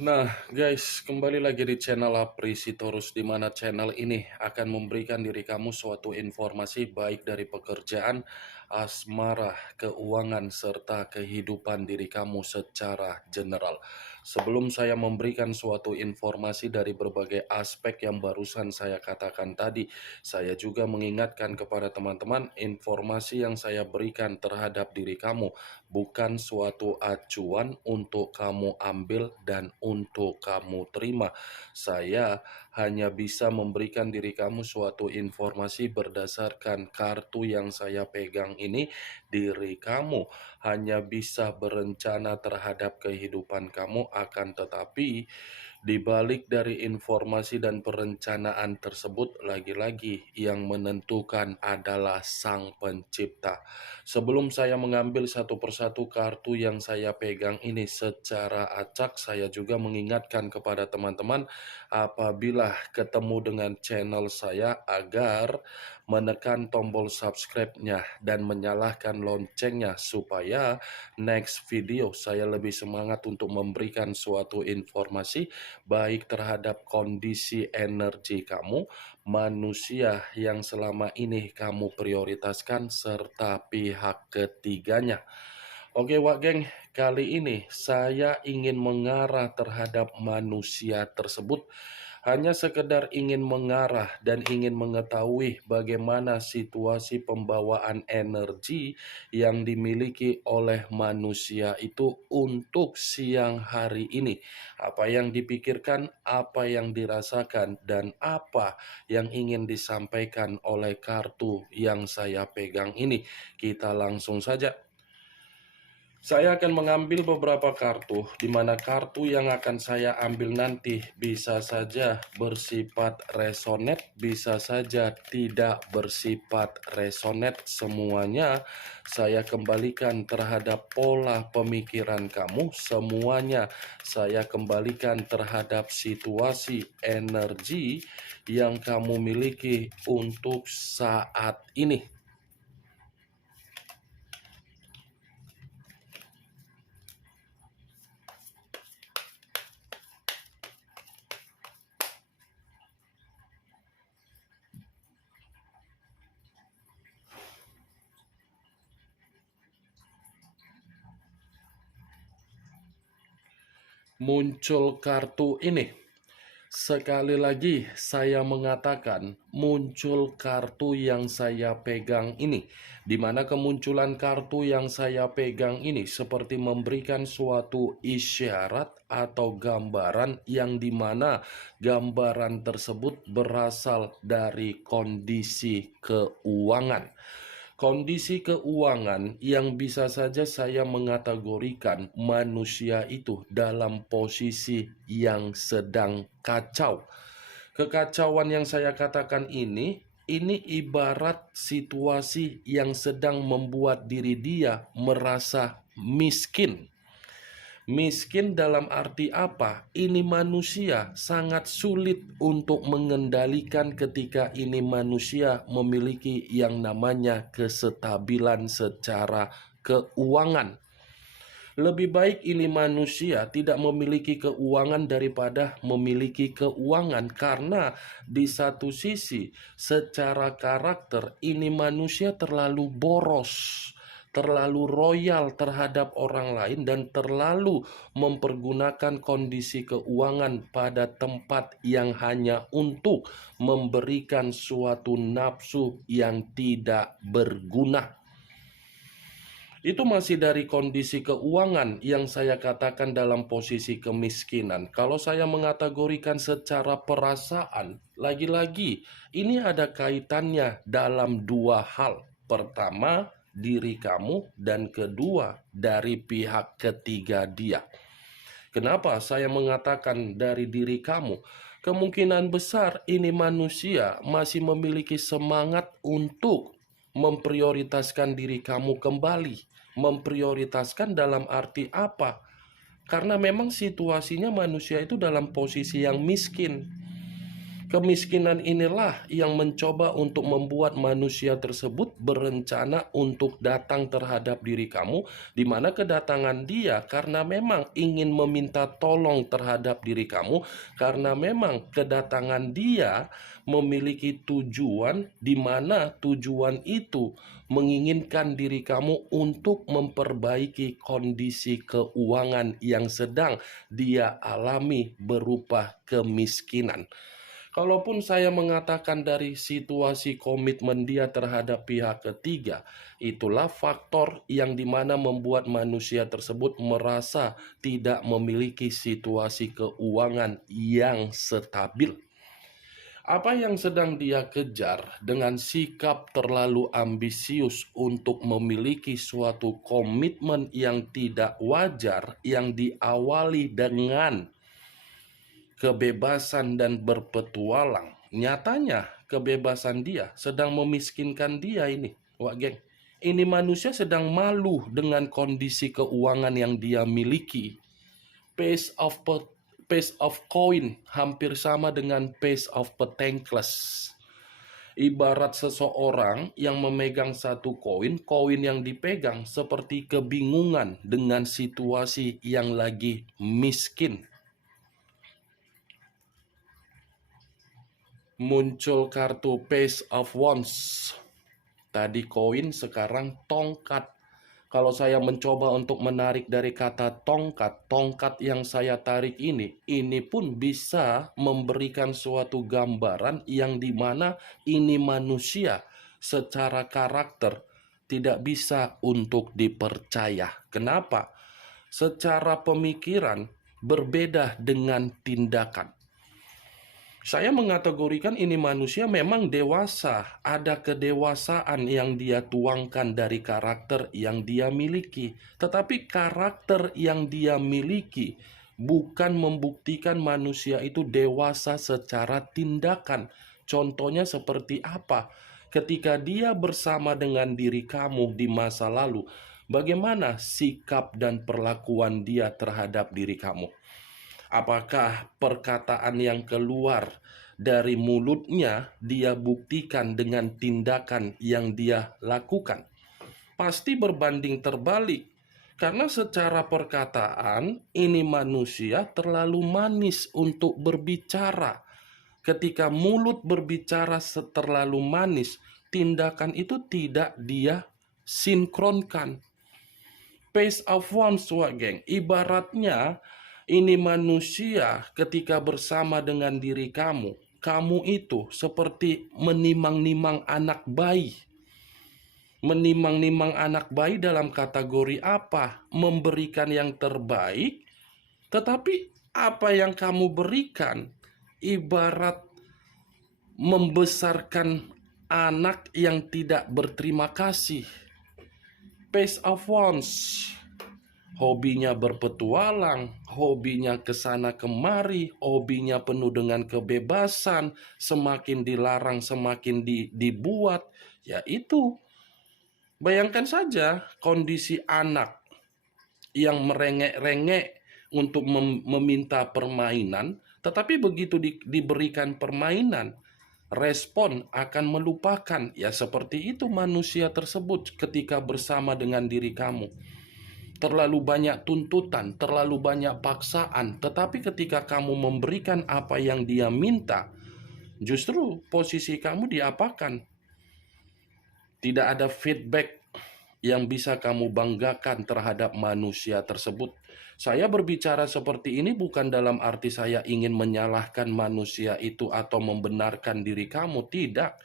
Nah, guys, kembali lagi di channel Aprisitorus, di mana channel ini akan memberikan diri kamu suatu informasi baik dari pekerjaan, asmara, keuangan, serta kehidupan diri kamu secara general. Sebelum saya memberikan suatu informasi dari berbagai aspek yang barusan saya katakan tadi, saya juga mengingatkan kepada teman-teman informasi yang saya berikan terhadap diri kamu bukan suatu acuan untuk kamu ambil dan untuk kamu terima. Saya hanya bisa memberikan diri kamu suatu informasi berdasarkan kartu yang saya pegang ini. Diri kamu hanya bisa berencana terhadap kehidupan kamu, akan tetapi di balik dari informasi dan perencanaan tersebut, lagi-lagi yang menentukan adalah Sang Pencipta. Sebelum saya mengambil satu persatu kartu yang saya pegang ini secara acak, saya juga mengingatkan kepada teman-teman apabila ketemu dengan channel saya agar menekan tombol subscribe-nya dan menyalakan loncengnya supaya next video saya lebih semangat untuk memberikan suatu informasi baik terhadap kondisi energi kamu, manusia yang selama ini kamu prioritaskan, serta pihak ketiganya. Oke, Wak Geng, kali ini saya ingin mengarah terhadap manusia tersebut. Hanya sekedar ingin mengarah dan ingin mengetahui bagaimana situasi pembawaan energi yang dimiliki oleh manusia itu untuk siang hari ini. Apa yang dipikirkan, apa yang dirasakan, dan apa yang ingin disampaikan oleh kartu yang saya pegang ini. Kita langsung saja. Saya akan mengambil beberapa kartu, di mana kartu yang akan saya ambil nanti bisa saja bersifat resonate, bisa saja tidak bersifat resonate. Semuanya saya kembalikan terhadap pola pemikiran kamu, semuanya saya kembalikan terhadap situasi energi yang kamu miliki untuk saat ini. Muncul kartu ini. Sekali lagi saya mengatakan muncul kartu yang saya pegang ini, di mana kemunculan kartu yang saya pegang ini seperti memberikan suatu isyarat atau gambaran yang dimana gambaran tersebut berasal dari kondisi keuangan. Kondisi keuangan yang bisa saja saya mengategorikan manusia itu dalam posisi yang sedang kacau. Kekacauan yang saya katakan ini ibarat situasi yang sedang membuat diri dia merasa miskin. Miskin dalam arti apa? Ini manusia sangat sulit untuk mengendalikan ketika ini manusia memiliki yang namanya kesestabilan secara keuangan. Lebih baik ini manusia tidak memiliki keuangan daripada memiliki keuangan, karena di satu sisi secara karakter ini manusia terlalu boros, terlalu royal terhadap orang lain, dan terlalu mempergunakan kondisi keuangan pada tempat yang hanya untuk memberikan suatu nafsu yang tidak berguna. Itu masih dari kondisi keuangan yang saya katakan dalam posisi kemiskinan. Kalau saya mengategorikan secara perasaan, lagi-lagi ini ada kaitannya dalam dua hal. Pertama, diri kamu, dan kedua, dari pihak ketiga dia. Kenapa saya mengatakan dari diri kamu? Kemungkinan besar ini manusia masih memiliki semangat untuk memprioritaskan diri kamu kembali. Memprioritaskan dalam arti apa? Karena memang situasinya manusia itu dalam posisi yang miskin. Kemiskinan inilah yang mencoba untuk membuat manusia tersebut berencana untuk datang terhadap diri kamu, di mana kedatangan dia karena memang ingin meminta tolong terhadap diri kamu, karena memang kedatangan dia memiliki tujuan, di mana tujuan itu menginginkan diri kamu untuk memperbaiki kondisi keuangan yang sedang dia alami berupa kemiskinan. Kalaupun saya mengatakan dari situasi komitmen dia terhadap pihak ketiga, itulah faktor yang dimana membuat manusia tersebut merasa tidak memiliki situasi keuangan yang stabil. Apa yang sedang dia kejar dengan sikap terlalu ambisius untuk memiliki suatu komitmen yang tidak wajar, yang diawali dengan kebebasan dan berpetualang. Nyatanya kebebasan dia sedang memiskinkan dia ini. Wah geng, ini manusia sedang malu dengan kondisi keuangan yang dia miliki. Pace of coin hampir sama dengan pace of petengkles. Ibarat seseorang yang memegang satu koin, koin yang dipegang seperti kebingungan dengan situasi yang lagi miskin. Muncul kartu Page of Wands. Tadi koin, sekarang tongkat. Kalau saya mencoba untuk menarik dari kata tongkat, tongkat yang saya tarik ini pun bisa memberikan suatu gambaran yang dimana ini manusia secara karakter tidak bisa untuk dipercaya. Kenapa? Secara pemikiran berbeda dengan tindakan. Saya mengategorikan ini manusia memang dewasa, ada kedewasaan yang dia tuangkan dari karakter yang dia miliki. Tetapi karakter yang dia miliki bukan membuktikan manusia itu dewasa secara tindakan. Contohnya seperti apa? Ketika dia bersama dengan diri kamu di masa lalu, bagaimana sikap dan perlakuan dia terhadap diri kamu? Apakah perkataan yang keluar dari mulutnya dia buktikan dengan tindakan yang dia lakukan? Pasti berbanding terbalik. Karena secara perkataan ini manusia terlalu manis untuk berbicara. Ketika mulut berbicara terlalu manis, tindakan itu tidak dia sinkronkan. Pace of Wands, geng. Ibaratnya ini manusia ketika bersama dengan diri kamu, kamu itu seperti menimang-nimang anak bayi. Menimang-nimang anak bayi dalam kategori apa? Memberikan yang terbaik, tetapi apa yang kamu berikan ibarat membesarkan anak yang tidak berterima kasih. Pace of Wands. Hobinya berpetualang, hobinya kesana kemari, hobinya penuh dengan kebebasan, semakin dilarang semakin dibuat. Ya itu, bayangkan saja kondisi anak yang merengek-rengek untuk meminta permainan, tetapi begitu diberikan permainan, respon akan melupakan. Ya seperti itu manusia tersebut ketika bersama dengan diri kamu. Terlalu banyak tuntutan, terlalu banyak paksaan, tetapi ketika kamu memberikan apa yang dia minta, justru posisi kamu diapakan. Tidak ada feedback yang bisa kamu banggakan terhadap manusia tersebut. Saya berbicara seperti ini bukan dalam arti saya ingin menyalahkan manusia itu atau membenarkan diri kamu, tidak.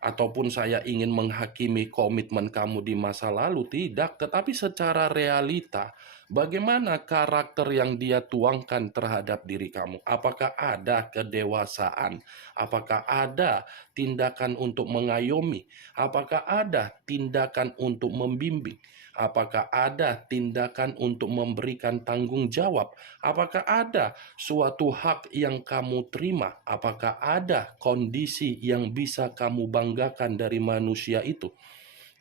Ataupun saya ingin menghakimi komitmen kamu di masa lalu, tidak. Tetapi secara realita, bagaimana karakter yang dia tuangkan terhadap diri kamu? Apakah ada kedewasaan? Apakah ada tindakan untuk mengayomi? Apakah ada tindakan untuk membimbing? Apakah ada tindakan untuk memberikan tanggung jawab? Apakah ada suatu hak yang kamu terima? Apakah ada kondisi yang bisa kamu banggakan dari manusia itu?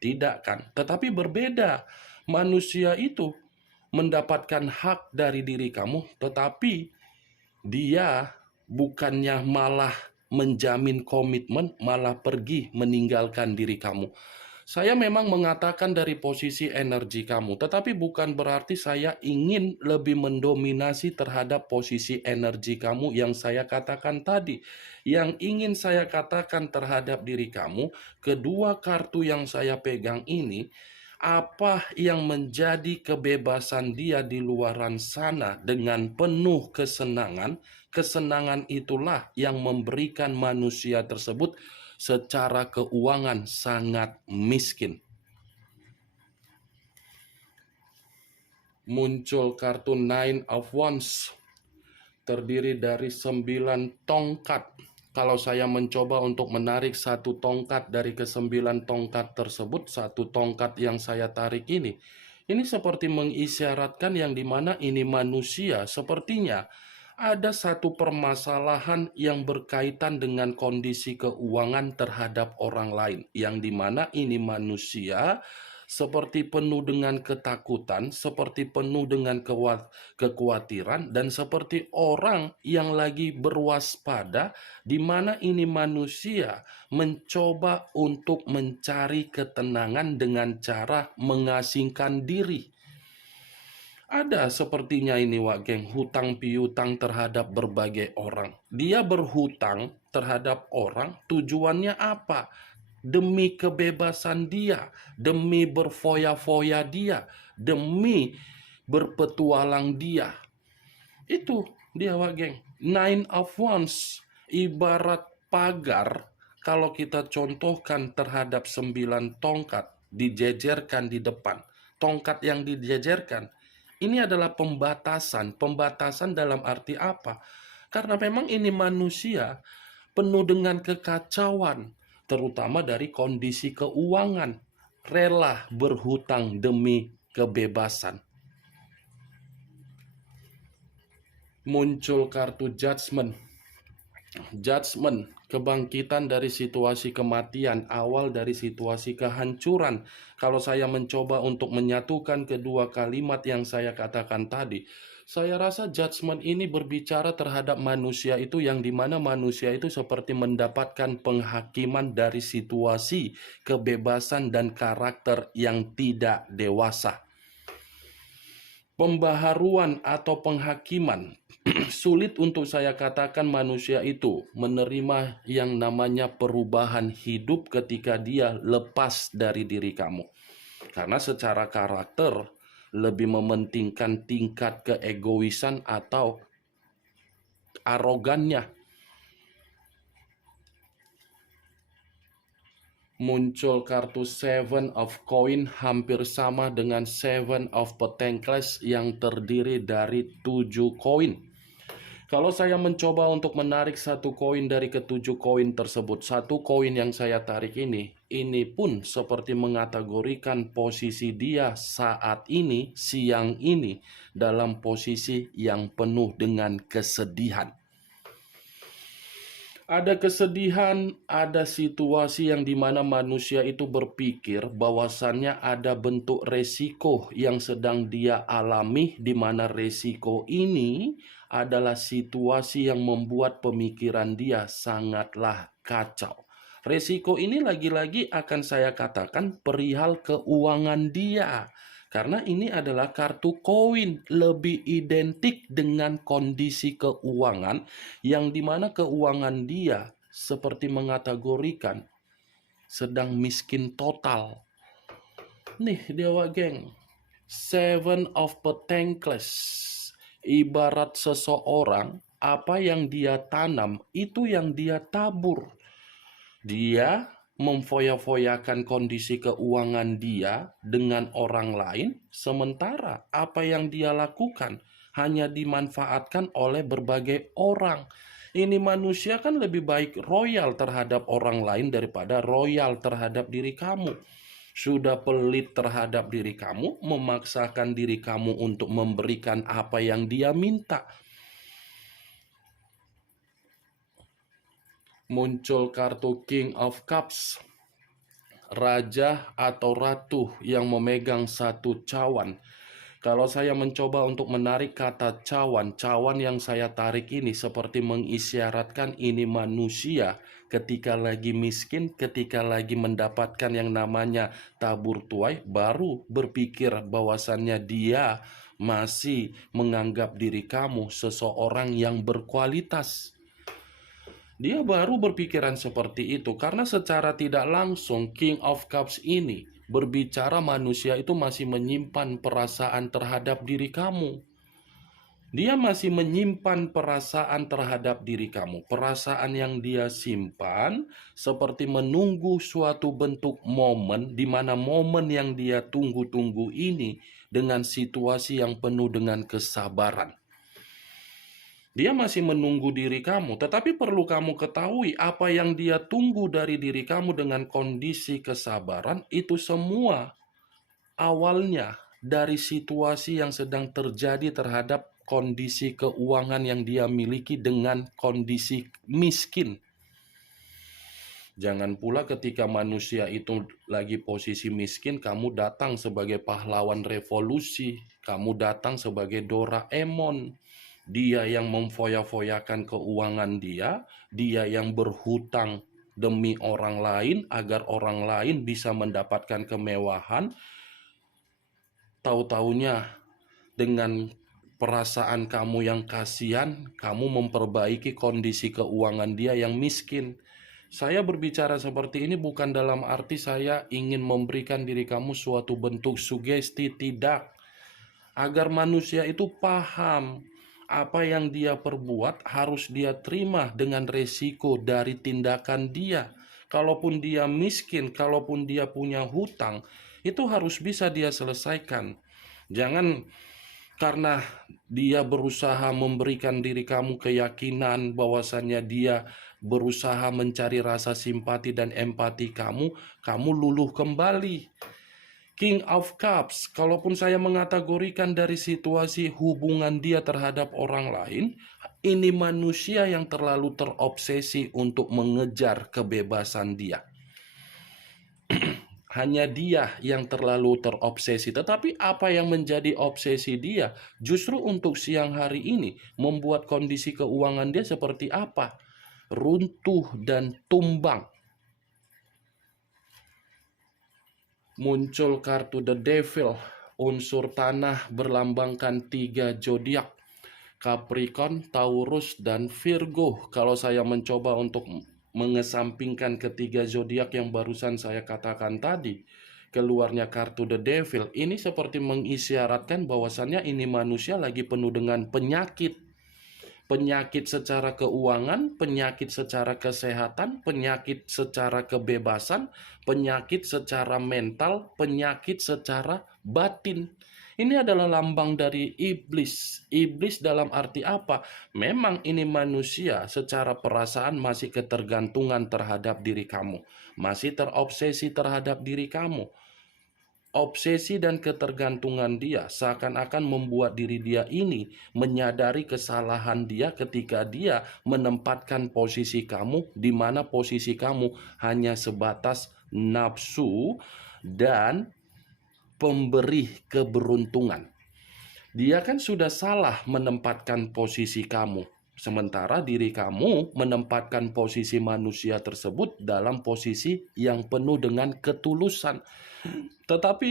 Tidak kan? Tetapi berbeda. Manusia itu mendapatkan hak dari diri kamu, tetapi dia bukannya malah menjamin komitmen, malah pergi meninggalkan diri kamu. Saya memang mengatakan dari posisi energi kamu, tetapi bukan berarti saya ingin lebih mendominasi terhadap posisi energi kamu yang saya katakan tadi. Yang ingin saya katakan terhadap diri kamu, kedua kartu yang saya pegang ini, apa yang menjadi kebebasan dia di luaran sana dengan penuh kesenangan, kesenangan itulah yang memberikan manusia tersebut secara keuangan sangat miskin. Muncul kartu Nine of Wands, terdiri dari 9 tongkat. Kalau saya mencoba untuk menarik satu tongkat dari ke-9 tongkat tersebut, satu tongkat yang saya tarik ini seperti mengisyaratkan yang dimana ini manusia sepertinya ada satu permasalahan yang berkaitan dengan kondisi keuangan terhadap orang lain, yang dimana ini manusia seperti penuh dengan ketakutan, seperti penuh dengan kekhawatiran, dan seperti orang yang lagi berwaspada, di mana ini manusia mencoba untuk mencari ketenangan dengan cara mengasingkan diri. Ada sepertinya ini Wak Geng, hutang piutang terhadap berbagai orang. Dia berhutang terhadap orang, tujuannya apa? Demi kebebasan dia, demi berfoya-foya dia, demi berpetualang dia. Itu dia Wak Geng. Nine of Wands, ibarat pagar, kalau kita contohkan terhadap 9 tongkat, dijejerkan di depan. Tongkat yang dijejerkan, ini adalah pembatasan. Pembatasan dalam arti apa? Karena memang ini manusia penuh dengan kekacauan, terutama dari kondisi keuangan, rela berhutang demi kebebasan. Muncul kartu Judgment. Judgment, kebangkitan dari situasi kematian, awal dari situasi kehancuran. Kalau saya mencoba untuk menyatukan kedua kalimat yang saya katakan tadi, saya rasa judgment ini berbicara terhadap manusia itu, yang dimana manusia itu seperti mendapatkan penghakiman dari situasi, kebebasan, dan karakter yang tidak dewasa. Pembaharuan atau penghakiman. Sulit untuk saya katakan manusia itu menerima yang namanya perubahan hidup ketika dia lepas dari diri kamu. Karena secara karakter lebih mementingkan tingkat keegoisan atau arogannya. Muncul kartu Seven of Coin, hampir sama dengan Seven of Pentacles yang terdiri dari 7 koin. Kalau saya mencoba untuk menarik satu koin dari ke-7 koin tersebut, satu koin yang saya tarik ini pun seperti mengategorikan posisi dia saat ini, siang ini, dalam posisi yang penuh dengan kesedihan. Ada kesedihan, ada situasi yang dimana manusia itu berpikir bahwasannya ada bentuk resiko yang sedang dia alami, di mana resiko ini adalah situasi yang membuat pemikiran dia sangatlah kacau. Resiko ini lagi-lagi akan saya katakan perihal keuangan dia. Karena ini adalah kartu koin, lebih identik dengan kondisi keuangan, yang dimana keuangan dia seperti mengategorikan sedang miskin total. Nih Dewa Geng, Seven of Pentacles, ibarat seseorang, apa yang dia tanam itu yang dia tabur. Dia memfoya-foyakan kondisi keuangan dia dengan orang lain, sementara apa yang dia lakukan hanya dimanfaatkan oleh berbagai orang. Ini manusia kan lebih baik royal terhadap orang lain daripada royal terhadap diri kamu. Sudah pelit terhadap diri kamu, memaksakan diri kamu untuk memberikan apa yang dia minta. Muncul kartu King of Cups, raja atau ratu yang memegang satu cawan. Kalau saya mencoba untuk menarik kata cawan, cawan yang saya tarik ini seperti mengisyaratkan ini manusia ketika lagi miskin, ketika lagi mendapatkan yang namanya tabur tuai, baru berpikir bahwasannya dia masih menganggap diri kamu seseorang yang berkualitas. Dia baru berpikiran seperti itu karena secara tidak langsung King of Cups ini berbicara manusia itu masih menyimpan perasaan terhadap diri kamu. Dia masih menyimpan perasaan terhadap diri kamu. Perasaan yang dia simpan seperti menunggu suatu bentuk momen di mana momen yang dia tunggu-tunggu ini dengan situasi yang penuh dengan kesabaran. Dia masih menunggu diri kamu, tetapi perlu kamu ketahui apa yang dia tunggu dari diri kamu dengan kondisi kesabaran itu semua awalnya dari situasi yang sedang terjadi terhadap kondisi keuangan yang dia miliki dengan kondisi miskin. Jangan pula ketika manusia itu lagi posisi miskin, kamu datang sebagai pahlawan revolusi, kamu datang sebagai Doraemon. Dia yang memfoya-foyakan keuangan dia yang berhutang demi orang lain agar orang lain bisa mendapatkan kemewahan. Tahu-taunya dengan perasaan kamu yang kasihan, kamu memperbaiki kondisi keuangan dia yang miskin. Saya berbicara seperti ini bukan dalam arti saya ingin memberikan diri kamu suatu bentuk sugesti, tidak. Agar manusia itu paham apa yang dia perbuat harus dia terima dengan resiko dari tindakan dia. Kalaupun dia miskin, kalaupun dia punya hutang, itu harus bisa dia selesaikan. Jangan karena dia berusaha memberikan diri kamu keyakinan bahwasannya dia berusaha mencari rasa simpati dan empati kamu, kamu luluh kembali. King of Cups, kalaupun saya mengategorikan dari situasi hubungan dia terhadap orang lain, ini manusia yang terlalu terobsesi untuk mengejar kebebasan dia. Hanya dia yang terlalu terobsesi. Tetapi apa yang menjadi obsesi dia justru untuk siang hari ini membuat kondisi keuangan dia seperti apa? Runtuh dan tumbang. Muncul kartu The Devil, unsur tanah berlambangkan 3 zodiak, Capricorn, Taurus, dan Virgo. Kalau saya mencoba untuk mengesampingkan ketiga zodiak yang barusan saya katakan tadi, keluarnya kartu The Devil, ini seperti mengisyaratkan bahwasannya ini manusia lagi penuh dengan penyakit. Penyakit secara keuangan, penyakit secara kesehatan, penyakit secara kebebasan, penyakit secara mental, penyakit secara batin. Ini adalah lambang dari iblis. Iblis dalam arti apa? Memang ini manusia secara perasaan masih ketergantungan terhadap diri kamu. Masih terobsesi terhadap diri kamu. Obsesi dan ketergantungan dia seakan-akan membuat diri dia ini menyadari kesalahan dia ketika dia menempatkan posisi kamu di mana posisi kamu hanya sebatas nafsu dan pemberi keberuntungan. Dia kan sudah salah menempatkan posisi kamu. Sementara diri kamu menempatkan posisi manusia tersebut dalam posisi yang penuh dengan ketulusan. Tetapi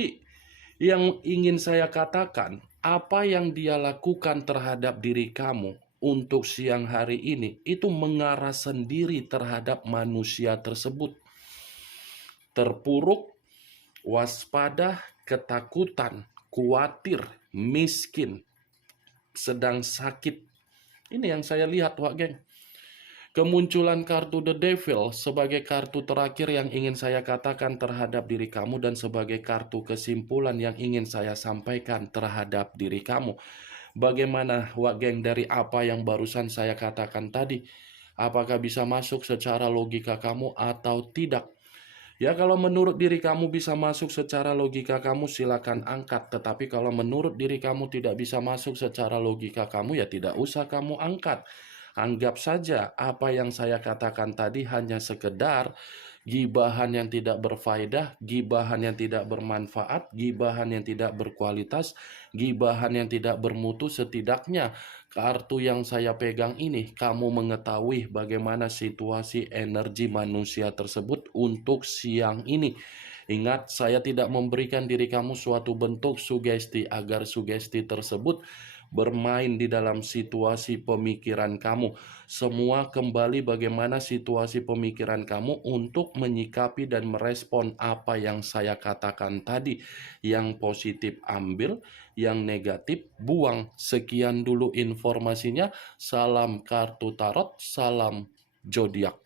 yang ingin saya katakan, apa yang dia lakukan terhadap diri kamu untuk siang hari ini, itu mengarah sendiri terhadap manusia tersebut. Terpuruk, waspada, ketakutan, khawatir, miskin, sedang sakit. Ini yang saya lihat, Wak Geng. Kemunculan kartu The Devil sebagai kartu terakhir yang ingin saya katakan terhadap diri kamu dan sebagai kartu kesimpulan yang ingin saya sampaikan terhadap diri kamu. Bagaimana, Wak Geng, dari apa yang barusan saya katakan tadi? Apakah bisa masuk secara logika kamu atau tidak? Ya, kalau menurut diri kamu bisa masuk secara logika kamu, silakan angkat. Tetapi kalau menurut diri kamu tidak bisa masuk secara logika kamu, ya tidak usah kamu angkat. Anggap saja apa yang saya katakan tadi hanya sekedar gibahan yang tidak berfaedah, gibahan yang tidak bermanfaat, gibahan yang tidak berkualitas, gibahan yang tidak bermutu. Setidaknya kartu yang saya pegang ini, kamu mengetahui bagaimana situasi energi manusia tersebut untuk siang ini. Ingat, saya tidak memberikan diri kamu suatu bentuk sugesti agar sugesti tersebut bermain di dalam situasi pemikiran kamu. Semua kembali bagaimana situasi pemikiran kamu untuk menyikapi dan merespon apa yang saya katakan tadi. Yang positif ambil, yang negatif buang. Sekian dulu informasinya. Salam kartu tarot, salam zodiak.